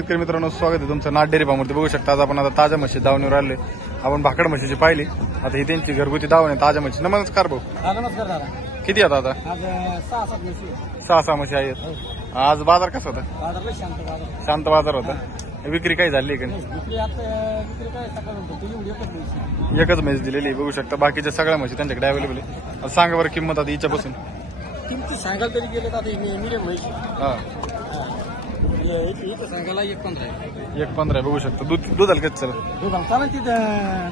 शेतकरी मित्रांनो, स्वागत आहे तुमचं नाट डेअरी फार्मवरती. बघू शकता आज आपण आता ताज्या म्हशी दावणीवर आले. आपण भाकड म्हशीची पाहिली. आता ही त्यांची घरगुती दावण आहे ताज्या म्हशी. नमस्कार भाऊ. नमस्कार दादा. किती आहेत आता? आज 6-7 म्हशी. 6 म्हशी आहेत. आज बाजार कसा होता? बाजारला शांत बाजार. शांत बाजार होता. विक्री काही झाली का नाही? विक्री काय सकाळ होतो एवढी एकच म्हशी. एकच म्हैस दिलेली आहे. बघू शकता बाकीच्या सगळ्या म्हशी त्यांच्याकडे अवेलेबल आहे. आता सांगा बरं किंमत आता हिच्यापासून. किमती सांगाल तरी गेले आता मिडियम म्हशी. हा, इथं सांगायला 1.15 आहे. 1.15 बघू शकता. दुधाला किती चला? दुधाला चालेल तिथं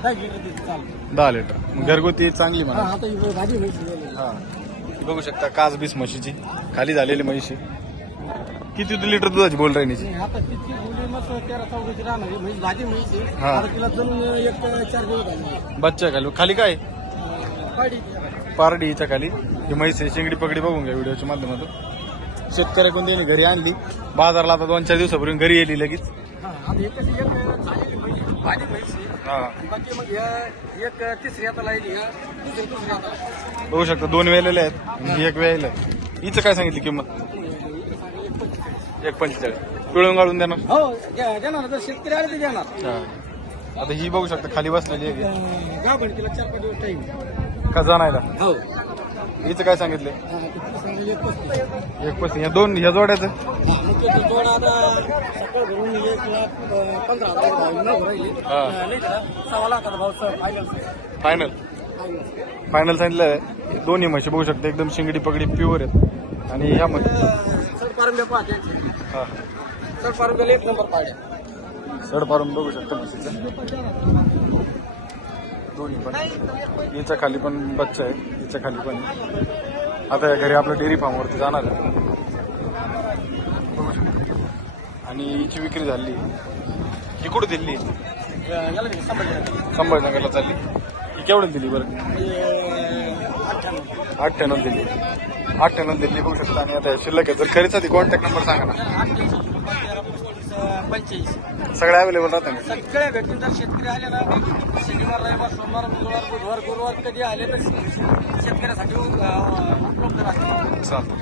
10 लिटर तिथं चालेल. 10 लिटर. घरगुती चांगली म्हणा. आता ही भाजी म्हशी झाली. हा, बघू शकता कास 20 म्हशीची खाली झालेली म्हशी. किती लिटर दुधाची बोल राहिली? आता तिची बोली मग 13-14 राहणार आहे. म्हैस भाजी म्हशी. हा. आता तिला जणून 1-4 दिवस झाले. बच्चा खाली काय पाडी पारडीच्या खाली ही म्हैस आहे. शेंगडी पगडी बघून घ्या व्हिडिओच्या माध्यमातून. शेतकऱ्याकडून त्यांनी घरी आणली. बाजारला आता 2-4 दिवसापूर्वी घरी येली लगेच. हा, आता एक झालेली म्हैस भाजी म्हशी. हा, बाकी मग एक तिसरी आता लायली दुसरी आता बघू शकता 2 वेळेले आहेत आणि एक वेळेला आहे. हिचं काय सांगितली किंमत? 1.45. पिळून गाळून देणार. हो देणार. जर शेतकरी आले तर देणार. हा. आता ही बघू शकता खाली बसलेली आहे. गाभण तिला 4-5 दिवस टाईम. का जाणायला. हो. हिचं काय सांगितले? 1.35. या जोड्याचं जोडा आता सकाळ भरून 1,15,000 भाव राहिली. हा. नाही तर 1.25 लाखाचा भाव फायनल. फायनल सांगितलं आहे. दोन्ही म्हशी बघू शकता एकदम शिंगडी पगडी प्युअर आहेत. आणि ह्या मध्ये सड पारून पाहते. हा, सड पारून 1 नंबर पाड्या. सड पारून बघू शकता म्हशीचं दोन्ही पण. हिच्या खाली पण बच्चा आहे. हिच्या खाली पण. आता या घरी आपलं डेअरी फार्मवरती जाणार आहे. बघू शकता. आणि हिची विक्री झाली. ही कुठे दिली? याला संभाजीनगरला चालली. ही केवढी दिली बरं? 98 दिली. 98 दिली बघू शकता. आणि आता शिल्लक आहे. जर खरेदीसाठी कॉन्टॅक्ट नंबर सांगा ना. 85. सगळ्या अवेलेबल राहतात ना? सगळ्या भेटून जर शेतकरी आले ना शनिवार रविवार सोमवार मंगळवार बुधवार गुरुवार कधी आले तर शेतकऱ्यासाठी उपलब्ध राहतात. चालतं.